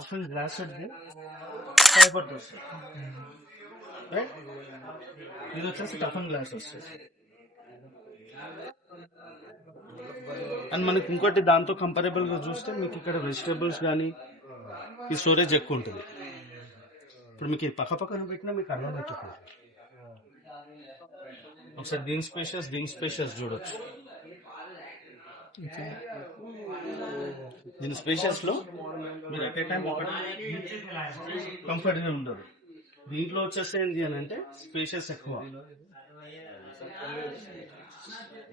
Tough and glass fibre వస్తుంది right. ఇది వచ్చేసి టఫ్ అండ్ గ్లాస్ వస్తుంది. అండ్ మనకి ఇంకోటి దాంతో కంపారబుల్ గా చూస్తే మీకు ఇక్కడ వెజిటేబుల్స్ కానీ ఈ స్టోరేజ్ ఎక్కువ ఉంటుంది. ఇప్పుడు మీకు ఈ పక్కన పెట్టినా మీకు అన్నం పెట్టుకుంటుంది. ఒకసారి దీని స్పేషియస్ చూడొచ్చు. దీని స్పేషియస్ లో మీరు ఎట్ ఏ టైం ఒకటి కంఫర్ట్ గా ఉండదు. దీంట్లో వచ్చేసి ఏంటి అని అంటే స్పేషియస్ ఎక్కువ.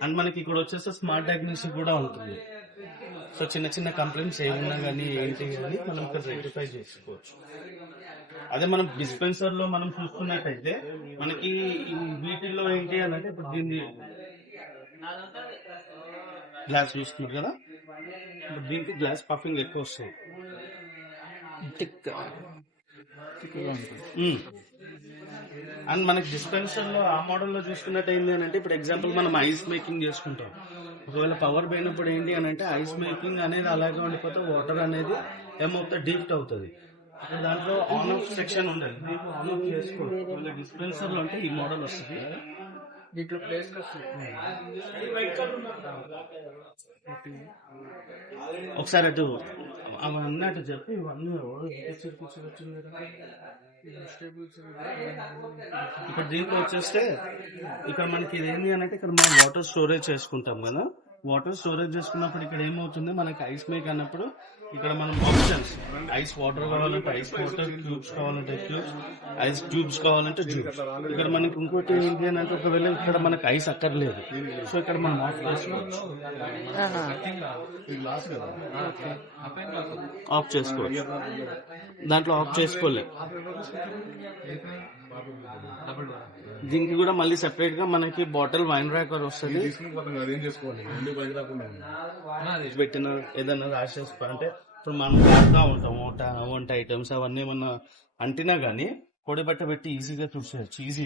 అండ్ మనకి ఇక్కడ వచ్చేసి స్మార్ట్ డయాగ్నోస్టిక్ కూడా ఉంటుంది. సో చిన్న చిన్న కంప్లైంట్స్ ఏమున్నా కానీ ఏంటి అని మనం ఇక్కడ రెక్టిఫై చేసుకోవచ్చు. అదే మనం డిస్పెన్సర్ లో మనం చూసుకున్నట్టయితే మనకి వీటిల్లో ఏంటి అని అంటే ఇప్పుడు దీన్ని గ్లాస్ చూస్తున్నారు కదా, ఇప్పుడు దీనికి గ్లాస్ పఫింగ్ ఎక్కువ వస్తుంది. అండ్ మనకి డిస్పెన్సర్ లో ఆ మోడల్లో చూసుకున్నట్టు ఏంటి అని అంటే ఇప్పుడు ఎగ్జాంపుల్ మనం ఐస్ మేకింగ్ చేసుకుంటాం. ఒకవేళ పవర్ పోయినప్పుడు ఏంటి అని అంటే ఐస్ మేకింగ్ అనేది అలాగే ఉండిపోతే వాటర్ అనేది ఏమవుతుంది, డీప్ అవుతుంది. దాంట్లో ఆన్ ఆఫ్ సెక్షన్ ఉండదు, మీకు ఆన్ ఆఫ్ చేసుకోవాలి. డిస్పెన్సర్ లో అంటే ఈ మోడల్ వస్తుంది. దీంట్లో ప్లేస్ ఒకసారి అటు అవన్నీ అటు చెప్పి ఇవన్నీ ఇక్కడ దీంట్లో వచ్చేస్తే ఇక్కడ మనకి ఇదేంటి అని అంటే ఇక్కడ మనం వాటర్ స్టోరేజ్ చేసుకుంటాం కదా. వాటర్ స్టోరేజ్ చేసుకున్నప్పుడు ఇక్కడ ఏమవుతుంది, మనకి ఐస్ మేక్ అన్నప్పుడు ఇక్కడ మనం ఆప్షన్స్ ఐస్ వాటర్ కావాలంటే ఐస్ వాటర్, క్యూబ్స్ కావాలంటే క్యూబ్స్, ఐస్ ట్యూబ్స్ కావాలంటే ట్యూబ్స్. ఇక్కడ మనకి ఇంకోటి ఏంటి అని అంటే ఒకవేళ ఇక్కడ మనకి ఐస్ అక్కర్లేదు, సో ఇక్కడ మనం ఆఫ్ చేసుకోవచ్చు. ఆఫ్ చేసుకోవచ్చు. దాంట్లో ఆఫ్ చేసుకోలేదు. దీనికి కూడా మళ్ళీ సెపరేట్ గా మనకి బాటిల్ వైన్ ర్యాకర్ వస్తుంది. పెట్టిన ఏదైనా ర్యాషెస్ అంటే ఇప్పుడు మనం వాడుతూ ఉంటాం వంట ఐటమ్స్ అవన్నీ ఏమన్నా అంటినా గానీ పొడి బట్ట పెట్టి ఈజీగా చూసేయచ్చు. ఈజీ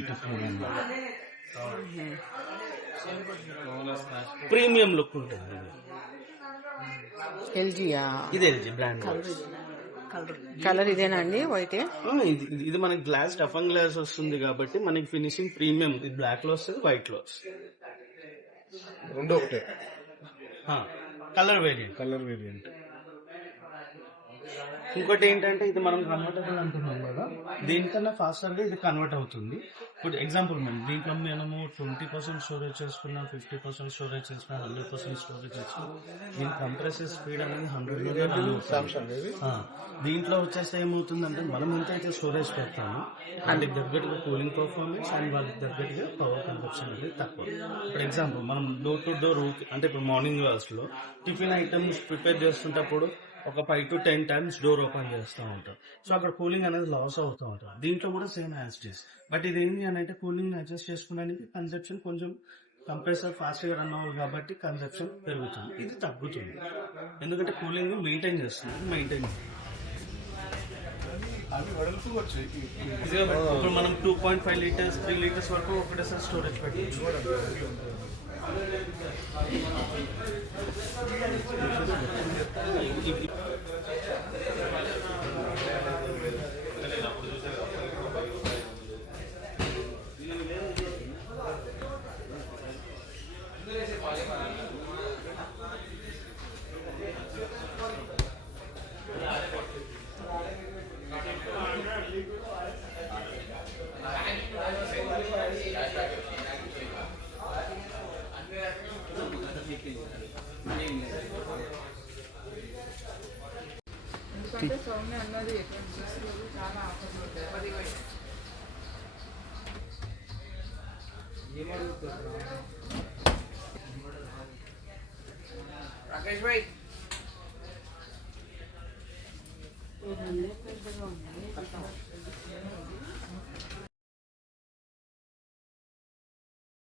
ప్రీమియం లుక్ ఉంటుంది. ఇది ఎల్జీ బ్రాండ్. కలర్ ఇదేనా అండి? వైట్. ఇది మనకి గ్లాస్ టఫ్ అండ్ గ్లాస్ వస్తుంది కాబట్టి మనకి ఫినిషింగ్ ప్రీమియం. ఇది బ్లాక్ లో వస్తుంది, వైట్ లో వస్తుంది. రెండు ఒకటే కలర్ వేరియంట్. ఇంకోటి ఏంటంటే ఇది మనం కన్వర్టబుల్ అంటున్నాం కదా, దీనికన్నా ఫాస్టర్ గా ఇది కన్వర్ట్ అవుతుంది. ఇప్పుడు ఎగ్జాంపుల్ దీంట్లో మనము 20% స్టోరేజ్ చేసుకున్నాం, 50% స్టోరేజ్ చేసుకున్నాం, 100% స్టోరేజ్ చేసుకున్నాం. దీని కంప్రెసర్ స్పీడ్ అనేది 100. దీంట్లో వచ్చేస్తే ఏమవుతుందంటే మనం ఎంతైతే స్టోరేజ్ పెడతామో వాళ్ళకి తగ్గట్టుగా కూలింగ్ పర్ఫార్మెన్స్ అండ్ వాళ్ళకి తగ్గట్టుగా పవర్ కన్సప్షన్ అనేది తక్కువ. ఇప్పుడు ఎగ్జాంపుల్ మనం డోర్ టు డోర్ అంటే ఇప్పుడు మార్నింగ్ అవర్స్ లో టిఫిన్ ఐటమ్స్ ప్రిపేర్ చేస్తుంటప్పుడు ఒక 5 to 10 times డోర్ ఓపెన్ చేస్తూ ఉంటాం. సో అక్కడ కూలింగ్ అనేది లాస్ అవుతూ ఉంటుంది. దీంట్లో కూడా same as it is. But ఇది ఏంటి అని అంటే కూలింగ్ అడ్జస్ట్ చేసుకోవడానికి కన్సెప్షన్ కొంచెం కంప్రెసర్ ఫాస్ట్ గా రన్ అవ్వాలి కాబట్టి కన్సెప్షన్ పెరుగుతుంది. ఇది తగ్గుతుంది ఎందుకంటే కూలింగ్ మెయింటైన్ చేస్తుంది. ఇప్పుడు మనం 2.5 liters 3 liters వరకు ఒకటేసారి స్టోరేజ్ పెట్టచ్చు. ఎందుకంటే సౌమ్య అన్నది చాలా ఆఫర్లు ఉంటాయి. రాకేష్ భాయ్